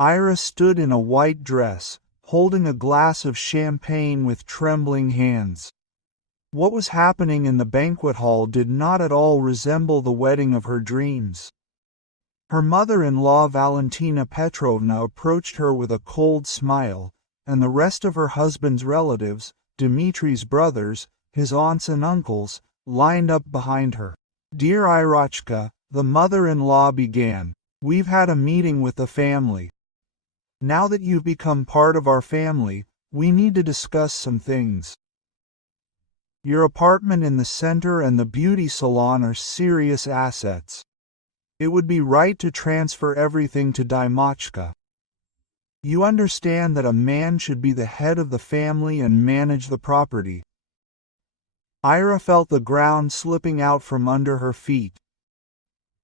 Ira stood in a white dress, holding a glass of champagne with trembling hands. What was happening in the banquet hall did not at all resemble the wedding of her dreams. Her mother-in-law Valentina Petrovna approached her with a cold smile, and the rest of her husband's relatives, Dmitri's brothers, his aunts and uncles, lined up behind her. "Dear Irachka," the mother-in-law began, "we've had a meeting with the family. Now that you've become part of our family, we need to discuss some things. Your apartment in the center and the beauty salon are serious assets. It would be right to transfer everything to Dimochka. You understand that a man should be the head of the family and manage the property." Ira felt the ground slipping out from under her feet.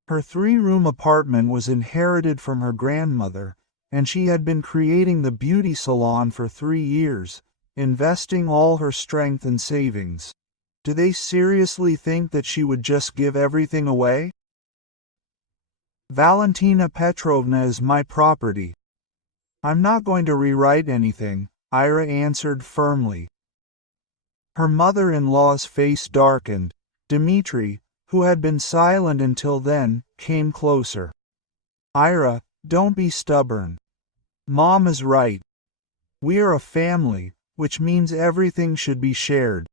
Her 3-room apartment was inherited from her grandmother, and she had been creating the beauty salon for 3 years, investing all her strength and savings. Do they seriously think that she would just give everything away? "Valentina Petrovna is my property. I'm not going to rewrite anything," Ira answered firmly. Her mother-in-law's face darkened. Dmitri, who had been silent until then, came closer. "Ira, don't be stubborn. Mom is right. We are a family, which means everything should be shared.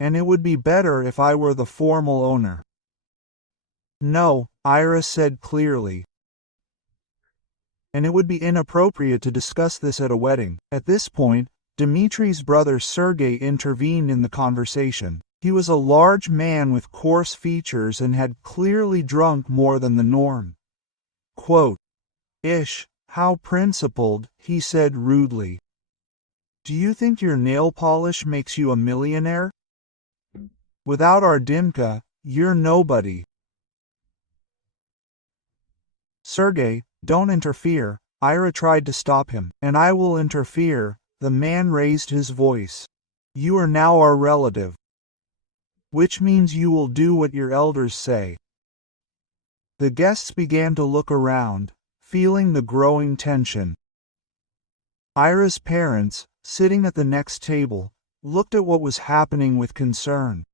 And it would be better if I were the formal owner." "No," Ira said clearly. "And it would be inappropriate to discuss this at a wedding." At this point, Dmitri's brother Sergei intervened in the conversation. He was a large man with coarse features and had clearly drunk more than the norm. Quote, "Ish, how principled," he said rudely. "Do you think your nail polish makes you a millionaire? Without our Dimka, you're nobody." "Sergei, don't interfere," Ira tried to stop him. "And I will interfere," the man raised his voice. "You are now our relative. Which means you will do what your elders say." The guests began to look around, feeling the growing tension. Ira's parents, sitting at the next table, looked at what was happening with concern.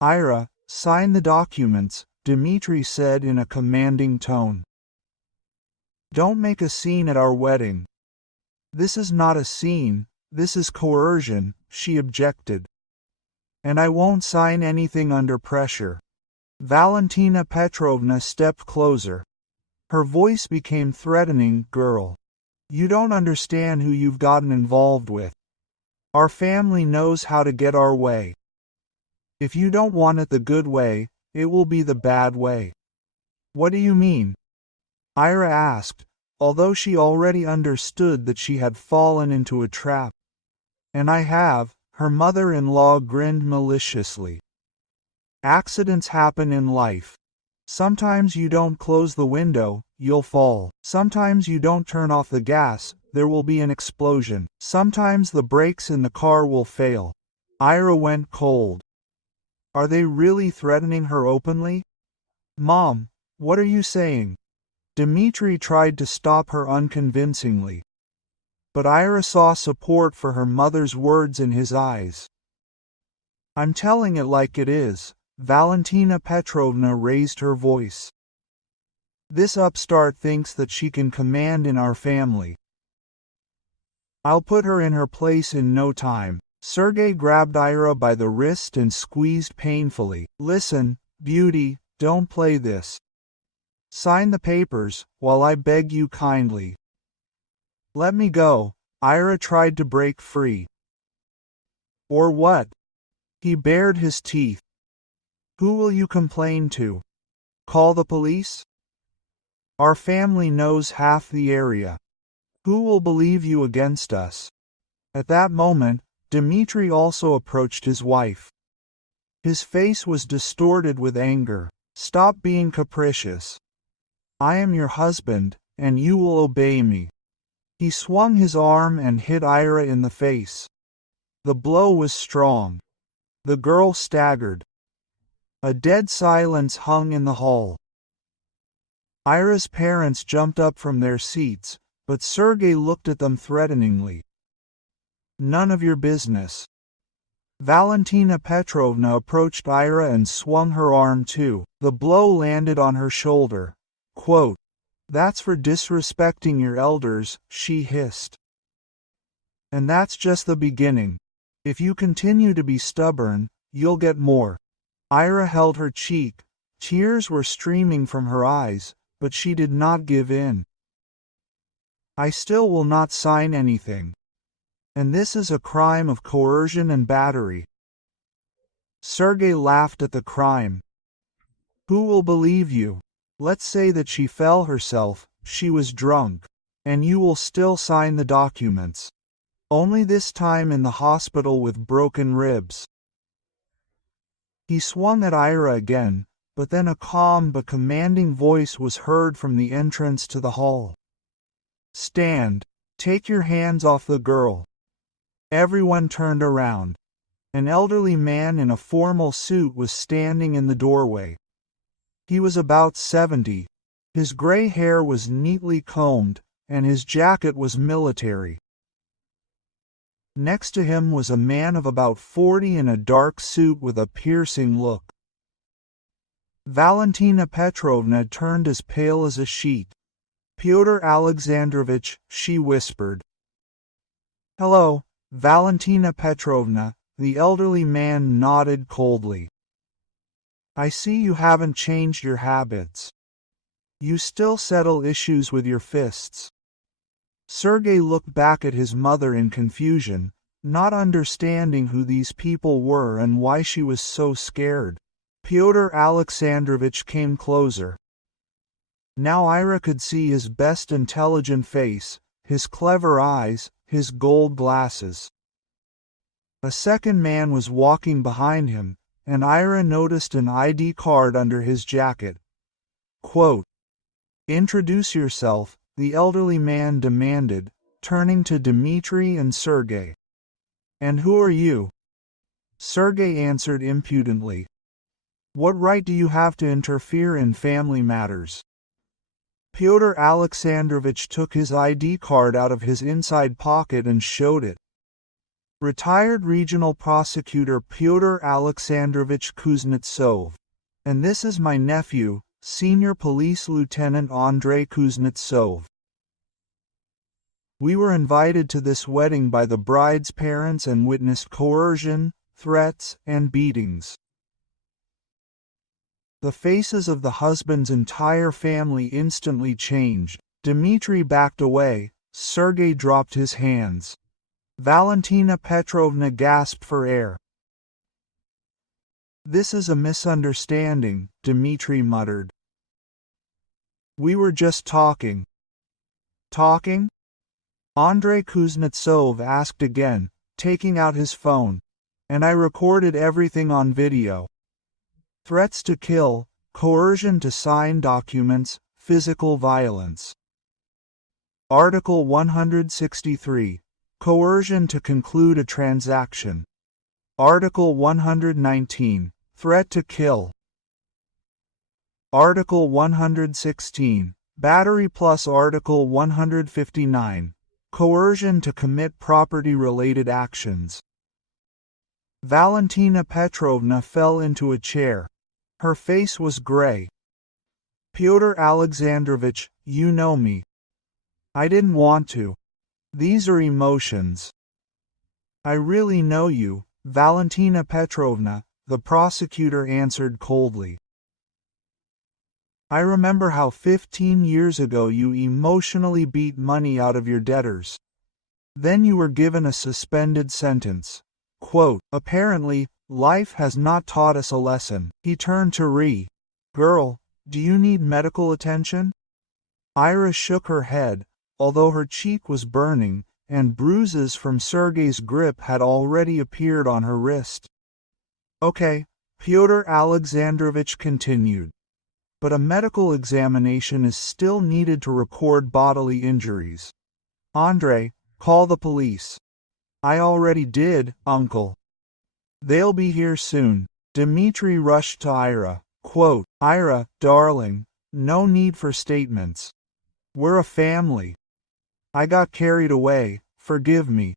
"Ira, sign the documents," Dmitri said in a commanding tone. "Don't make a scene at our wedding." "This is not a scene, this is coercion," she objected. "And I won't sign anything under pressure." Valentina Petrovna stepped closer. Her voice became threatening. "Girl, you don't understand who you've gotten involved with. Our family knows how to get our way. If you don't want it the good way, it will be the bad way." "What do you mean?" Ira asked, although she already understood that she had fallen into a trap. "And I have," her mother-in-law grinned maliciously. "Accidents happen in life. Sometimes you don't close the window, you'll fall. Sometimes you don't turn off the gas, there will be an explosion. Sometimes the brakes in the car will fail." Ira went cold. Are they really threatening her openly? "Mom, what are you saying?" Dmitri tried to stop her unconvincingly. But Ira saw support for her mother's words in his eyes. "I'm telling it like it is," Valentina Petrovna raised her voice. "This upstart thinks that she can command in our family. I'll put her in her place in no time." Sergei grabbed Ira by the wrist and squeezed painfully. "Listen, beauty, don't play this. Sign the papers, while I beg you kindly." "Let me go." Ira tried to break free. "Or what?" He bared his teeth. "Who will you complain to? Call the police? Our family knows half the area. Who will believe you against us?" At that moment, Dmitri also approached his wife. His face was distorted with anger. "Stop being capricious. I am your husband, and you will obey me." He swung his arm and hit Ira in the face. The blow was strong. The girl staggered. A dead silence hung in the hall. Ira's parents jumped up from their seats, but Sergei looked at them threateningly. None of your business. Valentina Petrovna approached Ira and swung her arm too. The blow landed on her shoulder. Quote, "That's for disrespecting your elders," she hissed. "And that's just the beginning. If you continue to be stubborn, you'll get more." Ira held her cheek. Tears were streaming from her eyes, but she did not give in. "I still will not sign anything. And this is a crime of coercion and battery." Sergei laughed at the crime. "Who will believe you? Let's say that she fell herself, she was drunk, and you will still sign the documents. Only this time in the hospital with broken ribs." He swung at Ira again, but then a calm but commanding voice was heard from the entrance to the hall. "Stand. Take your hands off the girl." Everyone turned around. An elderly man in a formal suit was standing in the doorway. He was about 70. His gray hair was neatly combed, and his jacket was military. Next to him was a man of about 40 in a dark suit with a piercing look. Valentina Petrovna turned as pale as a sheet. "Pyotr Alexandrovich," she whispered. "Hello, Valentina Petrovna," the elderly man nodded coldly. "I see you haven't changed your habits. You still settle issues with your fists." Sergei looked back at his mother in confusion, not understanding who these people were and why she was so scared. Pyotr Alexandrovich came closer. Now Ira could see his best intelligent face, his clever eyes, his gold glasses. A second man was walking behind him, and Ira noticed an ID card under his jacket. Quote, "Introduce yourself," the elderly man demanded, turning to Dmitri and Sergei. "And who are you?" Sergei answered impudently. "What right do you have to interfere in family matters?" Pyotr Alexandrovich took his ID card out of his inside pocket and showed it. "Retired Regional Prosecutor Pyotr Alexandrovich Kuznetsov. And this is my nephew, Senior Police Lieutenant Andrei Kuznetsov. We were invited to this wedding by the bride's parents and witnessed coercion, threats, and beatings." The faces of the husband's entire family instantly changed. Dmitri backed away. Sergei dropped his hands. Valentina Petrovna gasped for air. "This is a misunderstanding," Dmitri muttered. "We were just talking." "Talking?" Andrei Kuznetsov asked again, taking out his phone. "And I recorded everything on video. Threats to kill, coercion to sign documents, physical violence. Article 163. Coercion to conclude a transaction. Article 119. Threat to kill. Article 116. Battery plus Article 159. Coercion to commit property-related actions." Valentina Petrovna fell into a chair. Her face was gray. "Pyotr Alexandrovich, you know me. I didn't want to. These are emotions." "I really know you, Valentina Petrovna," the prosecutor answered coldly. "I remember how 15 years ago you emotionally beat money out of your debtors. Then you were given a suspended sentence. Quote, apparently, life has not taught us a lesson." He turned to Ree. "Girl, do you need medical attention?" Ira shook her head, although her cheek was burning, and bruises from Sergei's grip had already appeared on her wrist. "Okay," Pyotr Alexandrovich continued. "But a medical examination is still needed to record bodily injuries. Andrei, call the police." "I already did, uncle." "They'll be here soon." Dmitri rushed to Ira. Quote, "Ira, darling, No need for statements. We're a family. I got carried away, forgive me.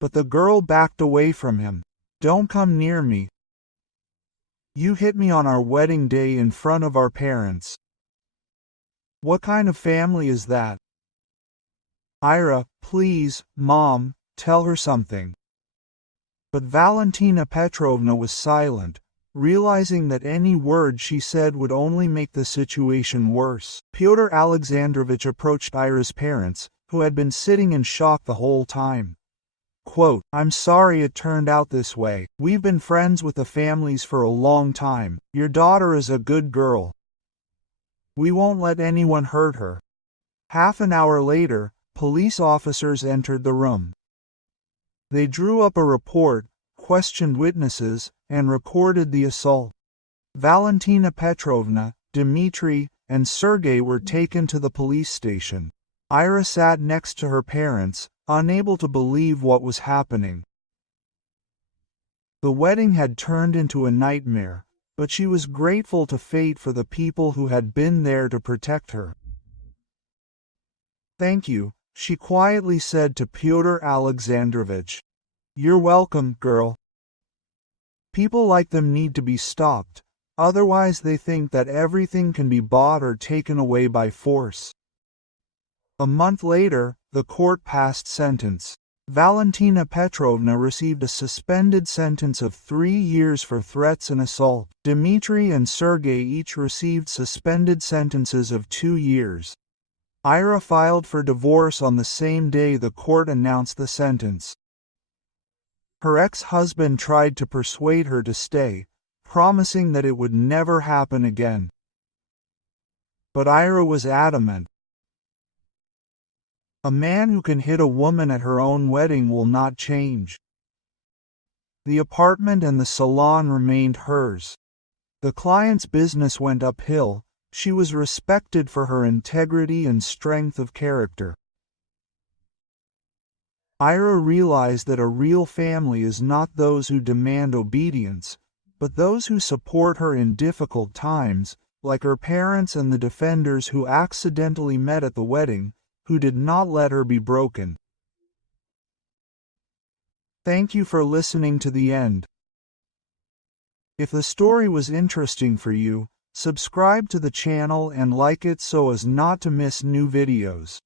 But the girl backed away from him. Don't come near me. You hit me on our wedding day in front of our parents. What kind of family is that? Ira, please, Mom, tell her something. But Valentina Petrovna was silent, realizing that any word she said would only make the situation worse. Pyotr Alexandrovich approached Ira's parents, who had been sitting in shock the whole time. Quote, I'm sorry it turned out this way. We've been friends with the families for a long time. Your daughter is a good girl. We won't let anyone hurt her. Half an hour later, police officers entered the room. They drew up a report, questioned witnesses, and recorded the assault. Valentina Petrovna, Dmitry, and Sergei were taken to the police station. Ira sat next to her parents, unable to believe what was happening. The wedding had turned into a nightmare, but she was grateful to fate for the people who had been there to protect her. Thank you, she quietly said to Pyotr Alexandrovich. You're welcome, girl. People like them need to be stopped, otherwise they think that everything can be bought or taken away by force. A month later, the court passed sentence. Valentina Petrovna received a suspended sentence of 3 years for threats and assault. Dmitry and Sergei each received suspended sentences of 2 years. Ira filed for divorce on the same day the court announced the sentence. Her ex-husband tried to persuade her to stay, promising that it would never happen again. But Ira was adamant. A man who can hit a woman at her own wedding will not change. The apartment and the salon remained hers. The client's business went uphill. She was respected for her integrity and strength of character. Ira realized that a real family is not those who demand obedience, but those who support her in difficult times, like her parents and the defenders who accidentally met at the wedding, who did not let her be broken. Thank you for listening to the end. If the story was interesting for you, subscribe to the channel and like it so as not to miss new videos.